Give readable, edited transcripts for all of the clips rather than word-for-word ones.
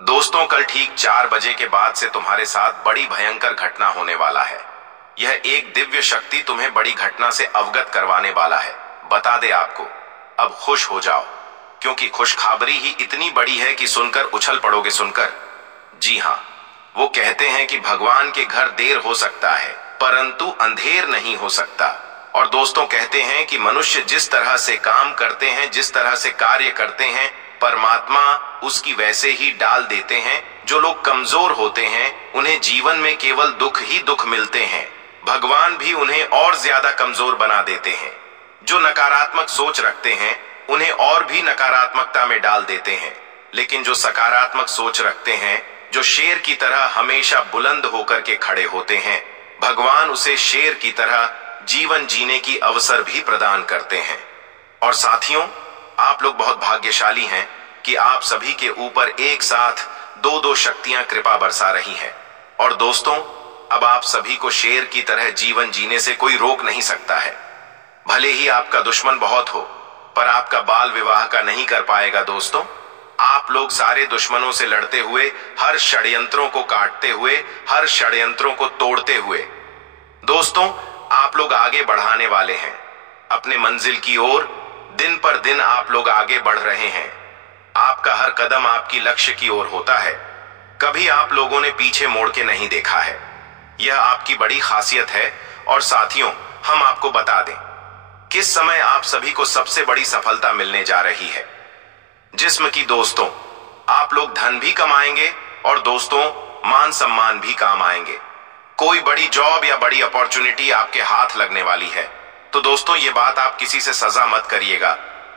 दोस्तों, कल ठीक 4 बजे के बाद से तुम्हारे साथ बड़ी भयंकर घटना होने वाला है। यह एक दिव्य शक्ति तुम्हें बड़ी घटना से अवगत करवाने वाला है। बता दे आपको। अब खुश हो जाओ, क्योंकि खुशखबरी ही इतनी बड़ी है कि सुनकर उछल पड़ोगे सुनकर। जी हाँ, वो कहते हैं कि भगवान के घर देर हो सकता है परंतु अंधेर नहीं हो सकता। और दोस्तों, कहते हैं कि मनुष्य जिस तरह से काम करते हैं, जिस तरह से कार्य करते हैं, परमात्मा उसकी वैसे ही डाल देते हैं। जो लोग कमजोर होते हैं उन्हें जीवन में केवल दुख ही दुख मिलते हैं, भगवान भी उन्हें और ज्यादा कमजोर बना देते हैं। जो नकारात्मक सोच रखते हैं उन्हें और भी नकारात्मकता में डाल देते हैं, लेकिन जो सकारात्मक सोच रखते हैं, जो शेर की तरह हमेशा बुलंद होकर के खड़े होते हैं, भगवान उसे शेर की तरह जीवन जीने की अवसर भी प्रदान करते हैं। और साथियों, आप लोग बहुत भाग्यशाली हैं कि आप सभी के ऊपर एक साथ दो दो शक्तियां कृपा बरसा रही हैं। और दोस्तों, अब आप सभी को शेर की तरह जीवन जीने से कोई रोक नहीं सकता है। भले ही आपका दुश्मन बहुत हो, पर आपका बाल विवाह का नहीं कर पाएगा। दोस्तों, आप लोग सारे दुश्मनों से लड़ते हुए, हर षड्यंत्रों को काटते हुए, हर षड्यंत्रों को तोड़ते हुए दोस्तों, आप लोग आगे बढ़ाने वाले हैं अपने मंजिल की ओर। दिन पर दिन आप लोग आगे बढ़ रहे हैं। आपका हर कदम आपकी लक्ष्य की ओर होता है। कभी आप लोगों ने पीछे मोड़ के नहीं देखा है। यह आपकी बड़ी खासियत है। और साथियों, हम आपको बता दें, किस समय आप सभी को सबसे बड़ी सफलता मिलने जा रही है। जिस्म की दोस्तों, आप लोग धन भी कमाएंगे और दोस्तों मान सम्मान भी काम आएंगे। कोई बड़ी जॉब या बड़ी अपॉर्चुनिटी आपके हाथ लगने वाली है। तो दोस्तों, ये बात आप किसी से सजा मत करिएगा।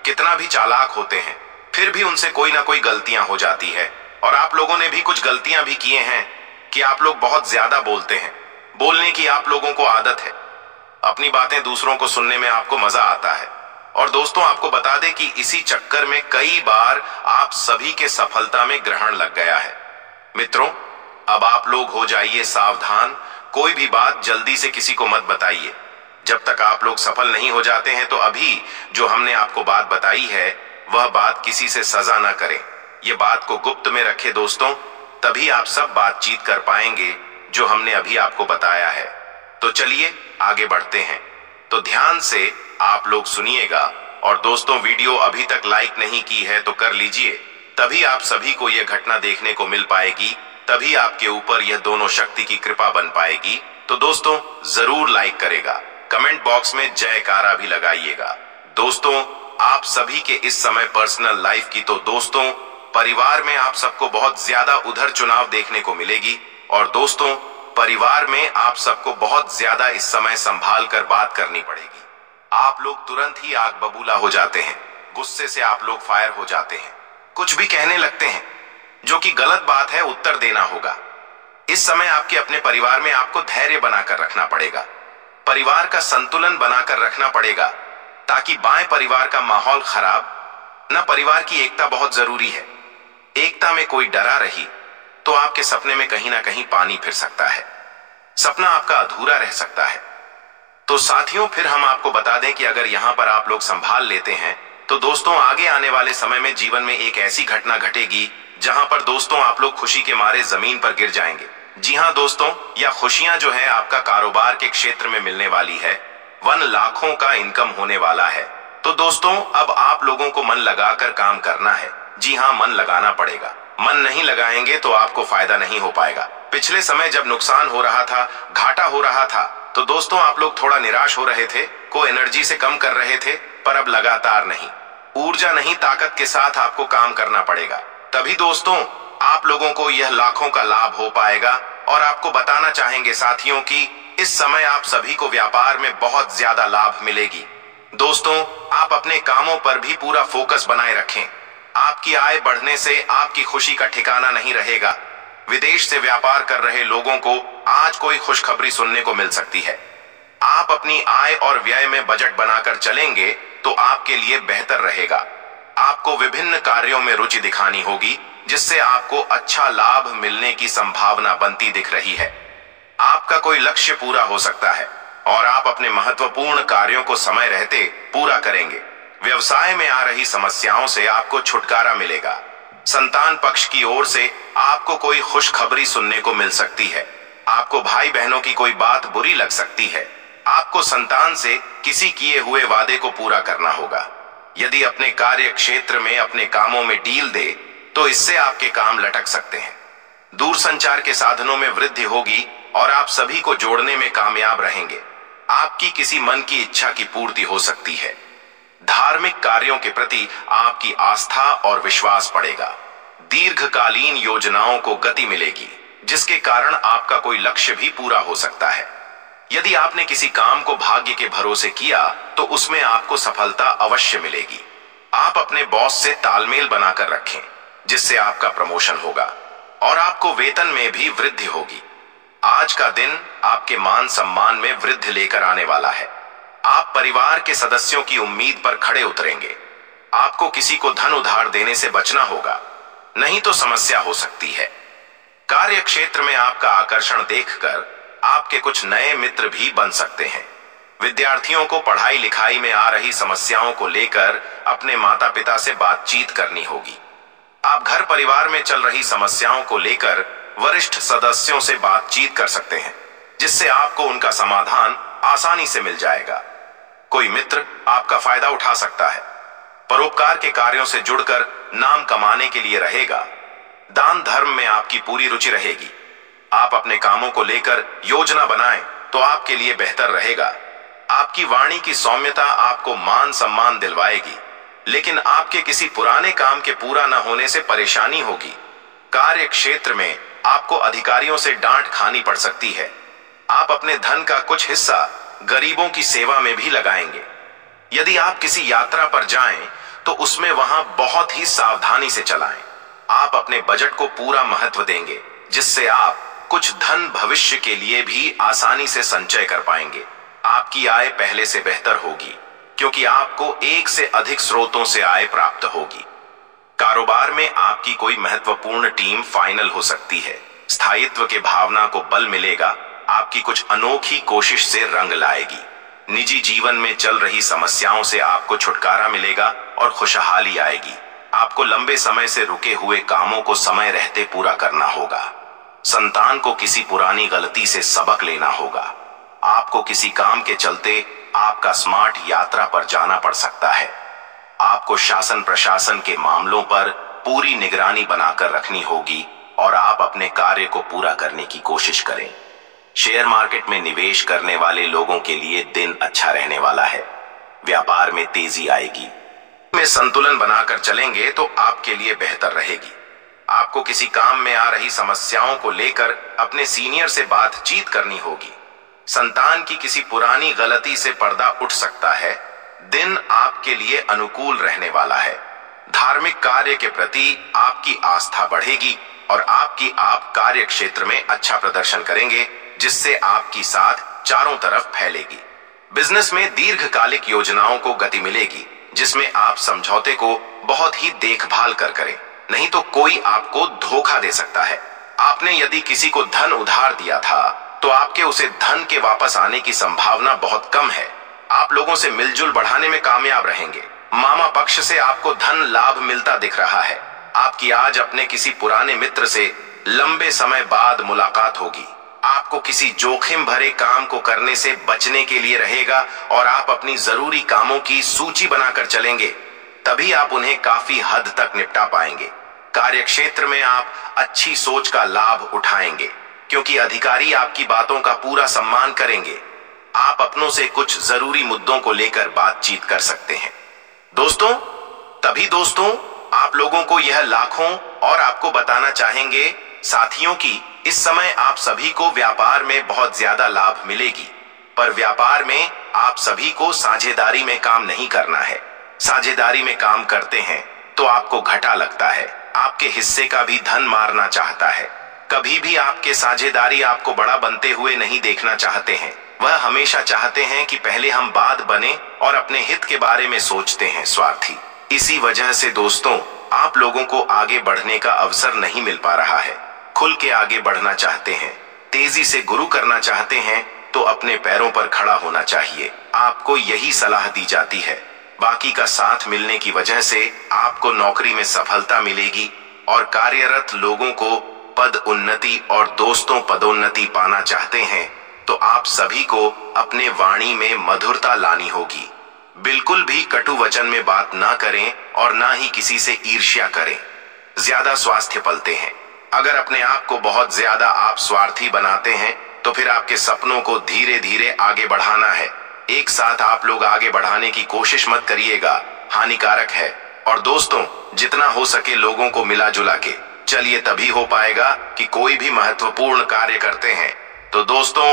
कितना भी चालाक होते हैं, फिर भी उनसे कोई ना कोई गलतियां हो जाती है। और आप लोगों ने भी कुछ गलतियां भी किए हैं कि आप लोग बहुत ज्यादा बोलते हैं। बोलने की आप लोगों को आदत है। अपनी बातें दूसरों को सुनने में आपको मजा आता है। और दोस्तों, आपको बता दें कि इसी चक्कर में कई बार आप सभी के सफलता में ग्रहण लग गया है। मित्रों, अब आप लोग हो जाइए सावधान। कोई भी बात जल्दी से किसी को मत बताइए। जब तक आप लोग सफल नहीं हो जाते हैं, तो अभी जो हमने आपको बात बताई है वह बात किसी से सजा ना करें। ये बात को गुप्त में रखे दोस्तों, तभी आप सब बातचीत कर पाएंगे जो हमने अभी आपको बताया है। तो चलिए आगे बढ़ते हैं। तो ध्यान से आप लोग सुनिएगा। और दोस्तों, वीडियो अभी तक लाइक नहीं की है तो कर लीजिए, तभी आप सभी को यह घटना देखने को मिल पाएगी। तभी आपके ऊपर यह दोनों शक्ति की कृपा बन पाएगी। तो दोस्तों, जरूर लाइक करेगा, कमेंट बॉक्स में जयकारा भी लगाइएगा। दोस्तों, आप सभी के इस समय पर्सनल लाइफ की तो दोस्तों परिवार में आप सबको बहुत ज्यादा उधर चुनाव देखने को मिलेगी। और दोस्तों, परिवार में आप सबको बहुत ज्यादा इस समय संभाल कर बात करनी पड़ेगी। आप लोग तुरंत ही आग बबूला हो जाते हैं, गुस्से से आप लोग फायर हो जाते हैं, कुछ भी कहने लगते हैं, जो कि गलत बात है। उत्तर देना होगा। इस समय आपके अपने परिवार में आपको धैर्य बनाकर रखना पड़ेगा, परिवार का संतुलन बनाकर रखना पड़ेगा, ताकि बाएं परिवार का माहौल खराब न। परिवार की एकता बहुत जरूरी है। एकता में कोई डरा रही तो आपके सपने में कहीं ना कहीं पानी फिर सकता है, सपना आपका अधूरा रह सकता है। तो साथियों, फिर हम आपको बता दें कि अगर यहां पर आप लोग संभाल लेते हैं तो दोस्तों आगे आने वाले समय में जीवन में एक ऐसी घटना घटेगी जहां पर दोस्तों आप लोग खुशी के मारे जमीन पर गिर जाएंगे। जी हां दोस्तों, यह खुशियां जो है आपका कारोबार के क्षेत्र में मिलने वाली है। 1 लाखों का इनकम होने वाला है। तो दोस्तों, अब आप लोगों को मन लगाकर काम करना है। जी हां, मन लगाना पड़ेगा। मन नहीं लगाएंगे तो आपको फायदा नहीं हो पाएगा। पिछले समय जब नुकसान हो रहा था, घाटा हो रहा था, तो दोस्तों आप लोग थोड़ा निराश हो रहे थे, को एनर्जी से कम कर रहे थे। पर अब लगातार नहीं, ऊर्जा नहीं, ताकत के साथ आपको काम करना पड़ेगा। तभी दोस्तों आप लोगों को यह लाखों का लाभ हो पाएगा। और आपको बताना चाहेंगे साथियों कि इस समय आप सभी को व्यापार में बहुत ज्यादा लाभ मिलेगी। दोस्तों, आप अपने कामों पर भी पूरा फोकस बनाए रखें। आपकी आय बढ़ने से आपकी खुशी का ठिकाना नहीं रहेगा। विदेश से व्यापार कर रहे लोगों को आज कोई खुशखबरी सुनने को मिल सकती है। आप अपनी आय और व्यय में बजट बनाकर चलेंगे तो आपके लिए बेहतर रहेगा। आपको विभिन्न कार्यों में रुचि दिखानी होगी, जिससे आपको अच्छा लाभ मिलने की संभावना बनती दिख रही है। आपका कोई लक्ष्य पूरा हो सकता है और आप अपने महत्वपूर्ण कार्यों को समय रहते पूरा करेंगे। व्यवसाय में आ रही समस्याओं से आपको छुटकारा मिलेगा। संतान पक्ष की ओर से आपको कोई खुशखबरी सुनने को मिल सकती है। आपको भाई बहनों की कोई बात बुरी लग सकती है। आपको संतान से किसी किए हुए वादे को पूरा करना होगा। यदि अपने कार्य क्षेत्र में अपने कामों में डील दे तो इससे आपके काम लटक सकते हैं। दूरसंचार के साधनों में वृद्धि होगी और आप सभी को जोड़ने में कामयाब रहेंगे। आपकी किसी मन की इच्छा की पूर्ति हो सकती है। धार्मिक कार्यों के प्रति आपकी आस्था और विश्वास बढ़ेगा। दीर्घकालीन योजनाओं को गति मिलेगी, जिसके कारण आपका कोई लक्ष्य भी पूरा हो सकता है। यदि आपने किसी काम को भाग्य के भरोसे किया तो उसमें आपको सफलता अवश्य मिलेगी। आप अपने बॉस से तालमेल बनाकर रखें, जिससे आपका प्रमोशन होगा और आपको वेतन में भी वृद्धि होगी। आज का दिन आपके मान सम्मान में वृद्धि लेकर आने वाला है। आप परिवार के सदस्यों की उम्मीद पर खड़े उतरेंगे। आपको किसी को धन उधार देने से बचना होगा, नहीं तो समस्या हो सकती है। कार्य क्षेत्र में आपका आकर्षण देखकर आपके कुछ नए मित्र भी बन सकते हैं। विद्यार्थियों को पढ़ाई लिखाई में आ रही समस्याओं को लेकर अपने माता पिता से बातचीत करनी होगी। आप घर परिवार में चल रही समस्याओं को लेकर वरिष्ठ सदस्यों से बातचीत कर सकते हैं, जिससे आपको उनका समाधान आसानी से मिल जाएगा। कोई मित्र आपका फायदा उठा सकता है। परोपकार के कार्यों से जुड़कर नाम कमाने के लिए रहेगा। दान धर्म में आपकी पूरी रुचि रहेगी। आप अपने कामों को लेकर योजना बनाएं तो आपके लिए बेहतर रहेगा। आपकी वाणी की सौम्यता आपको मान सम्मान दिलवाएगी, लेकिन आपके किसी पुराने काम के पूरा न होने से परेशानी होगी। कार्य क्षेत्र में आपको अधिकारियों से डांट खानी पड़ सकती है। आप अपने धन का कुछ हिस्सा गरीबों की सेवा में भी लगाएंगे। यदि आप किसी यात्रा पर जाएं तो उसमें वहां बहुत ही सावधानी से चलाएं। आप अपने बजट को पूरा महत्व देंगे, जिससे आप कुछ धन भविष्य के लिए भी आसानी से संचय कर पाएंगे। आपकी आय पहले से बेहतर होगी, क्योंकि आपको एक से अधिक स्रोतों से आय प्राप्त होगी। कारोबार में आपकी कोई महत्वपूर्ण टीम फाइनल हो सकती है। स्थायित्व के भावना को बल मिलेगा। आपकी कुछ अनोखी कोशिश से रंग लाएगी। निजी जीवन में चल रही समस्याओं से आपको छुटकारा मिलेगा और खुशहाली आएगी। आपको लंबे समय से रुके हुए कामों को समय रहते पूरा करना होगा। संतान को किसी पुरानी गलती से सबक लेना होगा। आपको किसी काम के चलते आपका स्मार्ट यात्रा पर जाना पड़ सकता है। आपको शासन प्रशासन के मामलों पर पूरी निगरानी बनाकर रखनी होगी और आप अपने कार्य को पूरा करने की कोशिश करें। शेयर मार्केट में निवेश करने वाले लोगों के लिए दिन अच्छा रहने वाला है। व्यापार में तेजी आएगी। में संतुलन बनाकर चलेंगे तो आपके लिए बेहतर रहेगी। आपको किसी काम में आ रही समस्याओं को लेकर अपने सीनियर से बातचीत करनी होगी। संतान की किसी पुरानी गलती से पर्दा उठ सकता है। दिन आपके लिए अनुकूल रहने वाला है। धार्मिक कार्य के प्रति आपकी आस्था बढ़ेगी और आप कार्य क्षेत्र में अच्छा प्रदर्शन करेंगे, जिससे आपकी साथ चारों तरफ फैलेगी। बिजनेस में दीर्घकालिक योजनाओं को गति मिलेगी, जिसमें आप समझौते को बहुत ही देखभाल कर करें, नहीं तो कोई आपको धोखा दे सकता है। आपने यदि किसी को धन उधार दिया था तो आपके उसे धन के वापस आने की संभावना बहुत कम है। आप लोगों से मिलजुल बढ़ाने में कामयाब रहेंगे। मामा पक्ष से आपको धन लाभ मिलता दिख रहा है। आपकी आज अपने किसी पुराने मित्र से लंबे समय बाद मुलाकात होगी। आपको किसी जोखिम भरे काम को करने से बचने के लिए रहेगा और आप अपनी जरूरी कामों की सूची बनाकर चलेंगे, तभी आप उन्हें काफी हद तक निपटा पाएंगे। कार्य क्षेत्र में आप अच्छी सोच का लाभ उठाएंगे, क्योंकि अधिकारी आपकी बातों का पूरा सम्मान करेंगे। आप अपनों से कुछ जरूरी मुद्दों को लेकर बातचीत कर सकते हैं। दोस्तों, आप लोगों को यह लाखों और आपको बताना चाहेंगे साथियों की इस समय आप सभी को व्यापार में बहुत ज्यादा लाभ मिलेगी, पर व्यापार में आप सभी को साझेदारी में काम नहीं करना है। साझेदारी में काम करते हैं तो आपको घाटा लगता है। आपके हिस्से का भी धन मारना चाहता है। कभी भी आपके साझेदारी आपको बड़ा बनते हुए नहीं देखना चाहते हैं। वह हमेशा चाहते हैं कि पहले हम बाद बने और अपने हित के बारे में सोचते हैं, स्वार्थी। इसी वजह से दोस्तों, आप लोगों को आगे बढ़ने का अवसर नहीं मिल पा रहा है। खुल के आगे बढ़ना चाहते हैं, तेजी से गुरु करना चाहते हैं तो अपने पैरों पर खड़ा होना चाहिए। आपको यही सलाह दी जाती है। बाकी का साथ मिलने की वजह से आपको नौकरी में सफलता मिलेगी और कार्यरत लोगों को पद उन्नति और दोस्तों पदोन्नति पाना चाहते हैं तो आप सभी को अपने वाणी में मधुरता लानी होगी। बिल्कुल भी कटु वचन में बात ना करें और ना ही किसी से ईर्ष्या करें। ज्यादा स्वास्थ्य पलते हैं। अगर अपने आप को बहुत ज्यादा आप स्वार्थी बनाते हैं तो फिर आपके सपनों को धीरे धीरे आगे बढ़ाना है। एक साथ आप लोग आगे बढ़ाने की कोशिश मत करिएगा, हानिकारक है। और दोस्तों, जितना हो सके लोगों को मिला जुला के चलिए, तभी हो पाएगा कि कोई भी महत्वपूर्ण कार्य करते हैं तो दोस्तों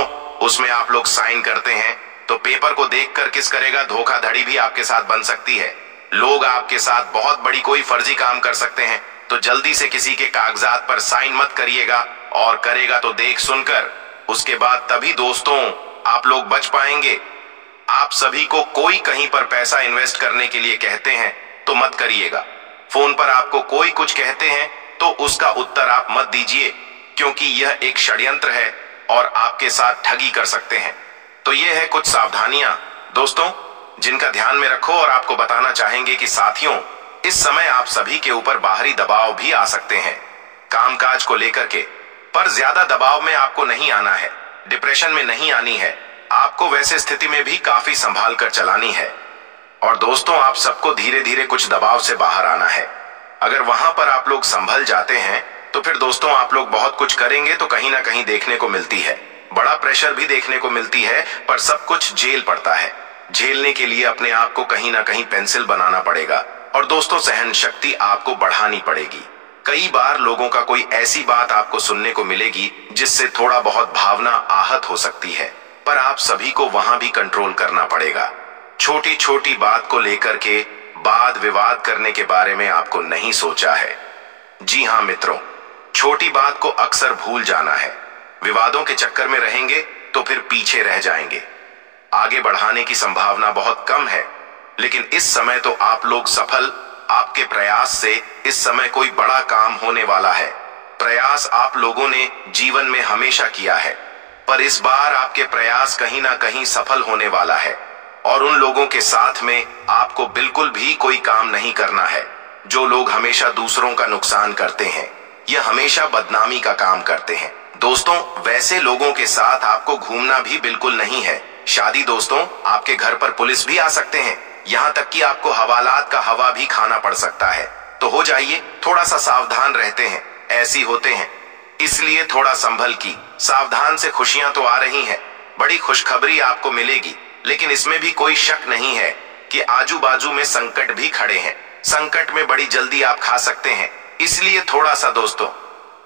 उसमें आप लोग साइन करते हैं तो पेपर को देखकर किस करेगा, धोखाधड़ी भी आपके साथ बन सकती है। लोग आपके साथ बहुत बड़ी कोई फर्जी काम कर सकते हैं तो जल्दी से किसी के कागजात पर साइन मत करिएगा, और करेगा तो देख सुनकर। उसके बाद तभी दोस्तों आप लोग बच पाएंगे। आप सभी को कोई कहीं पर पैसा इन्वेस्ट करने के लिए कहते हैं तो मत करिएगा। फोन पर आपको कोई कुछ कहते हैं तो उसका उत्तर आप मत दीजिए, क्योंकि यह एक षड्यंत्र है और आपके साथ ठगी कर सकते हैं। तो ये है कुछ सावधानियां दोस्तों जिनका ध्यान में रखो, और आपको बताना चाहेंगे कि साथियों, इस समय आप सभी के ऊपर बाहरी दबाव भी आ सकते हैं कामकाज को लेकर के, पर ज्यादा दबाव में आपको नहीं आना है, डिप्रेशन में नहीं आनी है। आपको वैसे स्थिति में भी काफी संभाल कर चलानी है। और दोस्तों, आप सबको धीरे धीरे कुछ दबाव से बाहर आना है। अगर वहां पर आप लोग संभल जाते हैं तो फिर दोस्तों आप लोग बहुत कुछ करेंगे तो कहीं ना कहीं देखने को मिलती है, बड़ा प्रेशर भी देखने को मिलती है, पर सब कुछ झेल पड़ता है। झेलने के लिए अपने आप को कहीं ना कहीं पेंसिल बनाना पड़ेगा। और दोस्तों, सहन शक्ति आपको बढ़ानी पड़ेगी। कई बार लोगों का कोई ऐसी बात आपको सुनने को मिलेगी जिससे थोड़ा बहुत भावना आहत हो सकती है, पर आप सभी को वहां भी कंट्रोल करना पड़ेगा। छोटी छोटी बात को लेकर के वाद विवाद करने के बारे में आपको नहीं सोचा है। जी हाँ मित्रों, छोटी बात को अक्सर भूल जाना है। विवादों के चक्कर में रहेंगे तो फिर पीछे रह जाएंगे। आगे बढ़ाने की संभावना बहुत कम है, लेकिन इस समय तो आप लोग सफल। आपके प्रयास से इस समय कोई बड़ा काम होने वाला है। प्रयास आप लोगों ने जीवन में हमेशा किया है, पर इस बार आपके प्रयास कहीं ना कहीं सफल होने वाला है। और उन लोगों के साथ में आपको बिल्कुल भी कोई काम नहीं करना है जो लोग हमेशा दूसरों का नुकसान करते हैं, यह हमेशा बदनामी का काम करते हैं। दोस्तों, वैसे लोगों के साथ आपको घूमना भी बिल्कुल नहीं है। शादी दोस्तों, आपके घर पर पुलिस भी आ सकते हैं, यहाँ तक कि आपको हवालात का हवा भी खाना पड़ सकता है। तो हो जाइए, थोड़ा सा सावधान रहते हैं, ऐसी होते हैं, इसलिए थोड़ा संभल की सावधान से। खुशियां तो आ रही हैं, बड़ी खुशखबरी आपको मिलेगी, लेकिन इसमें भी कोई शक नहीं है कि आजू बाजू में संकट भी खड़े हैं। संकट में बड़ी जल्दी आप खा सकते हैं, इसलिए थोड़ा सा दोस्तों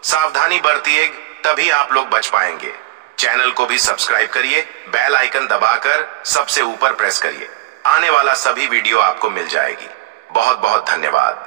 सावधानी बरतिए, तभी आप लोग बच पाएंगे। चैनल को भी सब्सक्राइब करिए, बेल आइकन दबाकर सबसे ऊपर प्रेस करिए, आने वाला सभी वीडियो आपको मिल जाएगी। बहुत बहुत धन्यवाद।